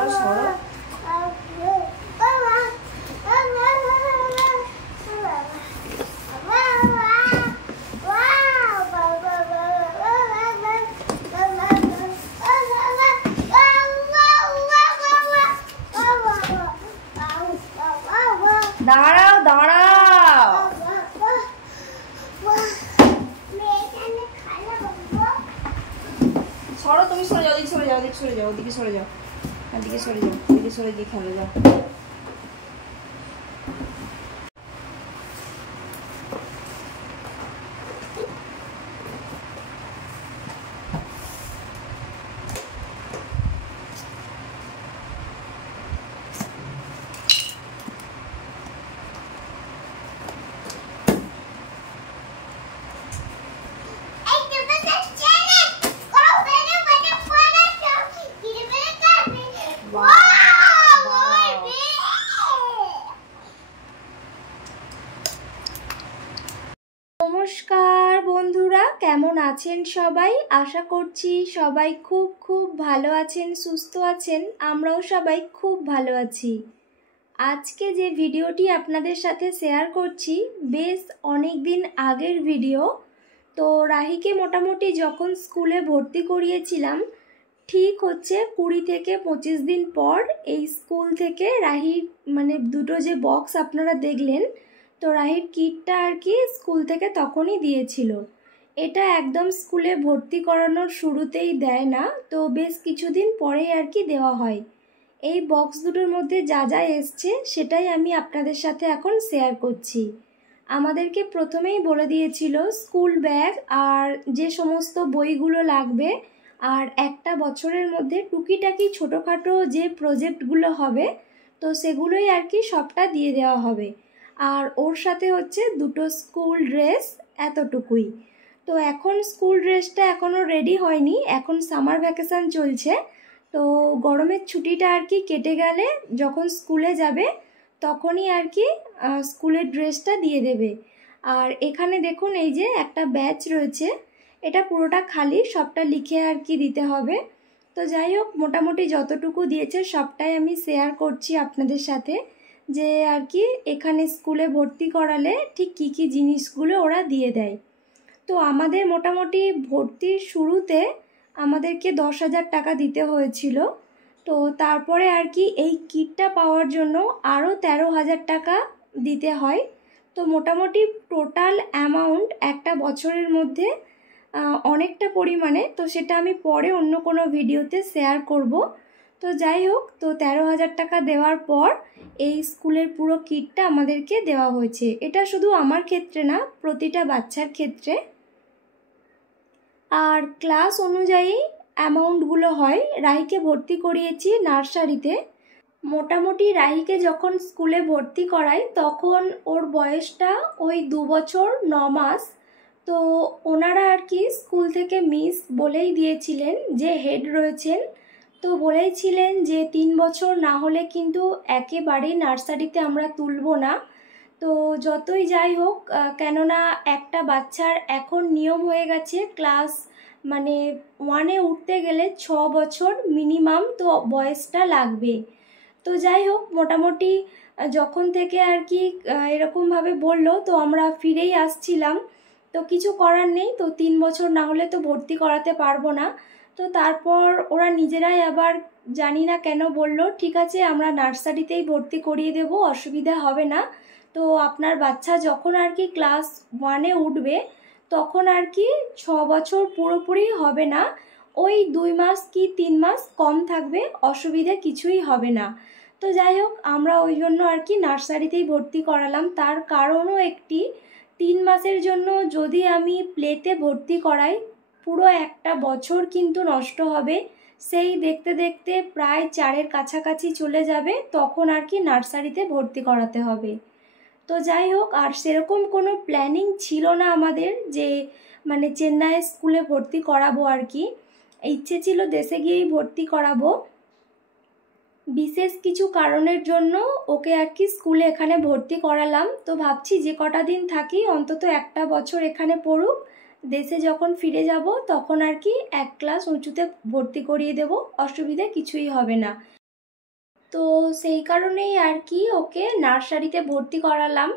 সরো সরো। দাঁড়াও দাঁড়াও। সরো, তুমি সরে যাও, ওদিকে সরে যাও, ওদিকে সরে যাও, ওদিকে সরে যাও, ওদিকে সরে যাও, ওদিকে সরে গিয়ে খেলে যাও। নমস্কার বন্ধুরা, কেমন আছেন সবাই? আশা করছি সবাই খুব খুব ভালো আছেন, সুস্থ আছেন। আমরাও সবাই খুব ভালো আছি। আজকে যে ভিডিওটি আপনাদের সাথে শেয়ার করছি বেশ অনেক দিন আগের ভিডিও। তো রাহিকে মোটামুটি যখন স্কুলে ভর্তি করিয়েছিলাম ঠিক হচ্ছে 20 থেকে 25 দিন পর এই স্কুল থেকে রাহির মানে দুটো যে বক্স আপনারা দেখলেন, তো রাহির কিটটা আর কি স্কুল থেকে তখনই দিয়েছিল। এটা একদম স্কুলে ভর্তি করানোর শুরুতেই দেয় না, তো বেশ কিছুদিন পরেই আর কি দেওয়া হয়। এই বক্স দুটোর মধ্যে যা যা এসছে সেটাই আমি আপনাদের সাথে এখন শেয়ার করছি। আমাদেরকে প্রথমেই বলে দিয়েছিল স্কুল ব্যাগ আর যে সমস্ত বইগুলো লাগবে, আর একটা বছরের মধ্যে টুকিটাকি ছোটোখাটো যে প্রজেক্টগুলো হবে তো সেগুলোই আর কি সবটা দিয়ে দেওয়া হবে। আর ওর সাথে হচ্ছে দুটো স্কুল ড্রেস, এতটুকুই। তো এখন স্কুল ড্রেসটা এখনও রেডি হয়নি, এখন সামার ভ্যাকেশান চলছে। তো গরমের ছুটিটা আর কি কেটে গেলে যখন স্কুলে যাবে তখনই আর কি স্কুলের ড্রেসটা দিয়ে দেবে। আর এখানে দেখুন এই যে একটা ব্যাচ রয়েছে, এটা পুরোটা খালি, সবটা লিখে আর কি দিতে হবে। তো যাই হোক, মোটামুটি যতটুকু দিয়েছে সবটাই আমি শেয়ার করছি আপনাদের সাথে, যে আর কি এখানে স্কুলে ভর্তি করালে ঠিক কী কী জিনিসগুলো ওরা দিয়ে দেয়। তো আমাদের মোটামুটি ভর্তির শুরুতে আমাদেরকে 10,000 টাকা দিতে হয়েছিল। তো তারপরে আর কি এই কিটটা পাওয়ার জন্য আরও 13,000 টাকা দিতে হয়। তো মোটামুটি টোটাল অ্যামাউন্ট একটা বছরের মধ্যে অনেকটা পরিমাণে, তো সেটা আমি পরে অন্য কোনো ভিডিওতে শেয়ার করব। তো যাই হোক, তো 13,000 টাকা দেওয়ার পর এই স্কুলের পুরো কিটটা আমাদেরকে দেওয়া হয়েছে। এটা শুধু আমার ক্ষেত্রে না, প্রতিটা বাচ্চার ক্ষেত্রে। আর ক্লাস অনুযায়ী অ্যামাউন্টগুলো হয়। রাহিকে ভর্তি করিয়েছি নার্সারিতে। মোটামুটি রাহিকে যখন স্কুলে ভর্তি করাই তখন ওর বয়সটা ওই 2 বছর 9 মাস। তো ওনারা আর কি স্কুল থেকে মিস বলেই দিয়েছিলেন, যে হেড রয়েছেন, তো বলেইছিলেন যে 3 বছর না হলে কিন্তু একেবারেই নার্সারিতে আমরা তুলব না। তো যতই যাই হোক, কেননা একটা বাচ্চার এখন নিয়ম হয়ে গেছে ক্লাস মানে 1-এ উঠতে গেলে 6 বছর মিনিমাম তো বয়সটা লাগবে। তো যাই হোক, মোটামুটি যখন থেকে আর কি এরকমভাবে বললো তো আমরা ফিরেই আসছিলাম। তো কিছু করার নেই, তো 3 বছর না হলে তো ভর্তি করাতে পারবো না। তো তারপর ওরা নিজেরাই আবার জানি না কেন বললো ঠিক আছে আমরা নার্সারিতেই ভর্তি করিয়ে দেবো, অসুবিধা হবে না। তো আপনার বাচ্চা যখন আর কি ক্লাস 1-এ উঠবে তখন আর কি 6 বছর পুরোপুরি হবে না, ওই 2 মাস কি 3 মাস কম থাকবে, অসুবিধা কিছুই হবে না। তো যাই হোক, আমরা ওই জন্য আর কি নার্সারিতেই ভর্তি করালাম। তার কারণও একটি, 3 মাসের জন্য যদি আমি প্লেতে ভর্তি করাই পুরো একটা বছর কিন্তু নষ্ট হবে। সেই দেখতে দেখতে প্রায় 4-এর কাছাকাছি চলে যাবে, তখন আর কি নার্সারিতে ভর্তি করাতে হবে। তো যাই হোক, আর সেরকম কোনো প্ল্যানিং ছিল না আমাদের যে মানে চেন্নাইয়ের স্কুলে ভর্তি করাবো আর কি। ইচ্ছে ছিল দেশে গিয়েই ভর্তি করাবো। বিশেষ কিছু কারণের জন্য ওকে আর কি স্কুলে এখানে ভর্তি করালাম। তো ভাবছি যে কটা দিন থাকি অন্তত একটা বছর এখানে পড়ুক, দেশে যখন ফিরে যাব তখন আর কি 1 ক্লাস উঁচুতে ভর্তি করিয়ে দেব, অসুবিধা কিছুই হবে না। তো সেই কারণেই আর কি ওকে নার্সারিতে ভর্তি করালাম।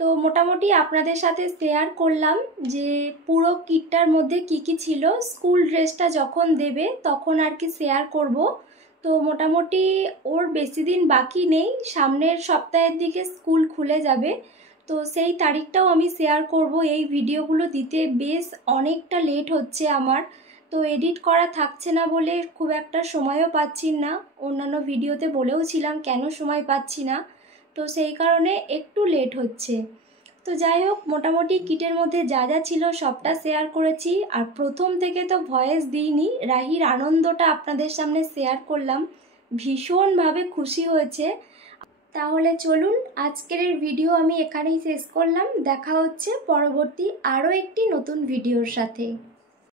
তো মোটামুটি আপনাদের সাথে শেয়ার করলাম যে পুরো কিটটার মধ্যে কি কি ছিল। স্কুল ড্রেসটা যখন দেবে তখন আর কি শেয়ার করব। তো মোটামুটি ওর বেশি দিন বাকি নেই, সামনের সপ্তাহের দিকে স্কুল খুলে যাবে। তো সেই তারিখটাও আমি শেয়ার করব। এই ভিডিওগুলো দিতে বেশ অনেকটা লেট হচ্ছে আমার, তো এডিট করা থাকছে না বলে খুব একটা সময়ও পাচ্ছি না। অন্যান্য ভিডিওতে বলেও ছিলাম কেন সময় পাচ্ছি না, তো সেই কারণে একটু লেট হচ্ছে। তো যাই হোক, মোটামুটি কিটের মধ্যে যা যা ছিল সবটা শেয়ার করেছি। আর প্রথম থেকে তো ভয়েস দিইনি, রাহির আনন্দটা আপনাদের সামনে শেয়ার করলাম। ভীষণভাবে খুশি হয়েছে। তাহলে চলুন, আজকের এই ভিডিও আমি এখানেই শেষ করলাম। দেখা হচ্ছে পরবর্তী আরও একটি নতুন ভিডিওর সাথে।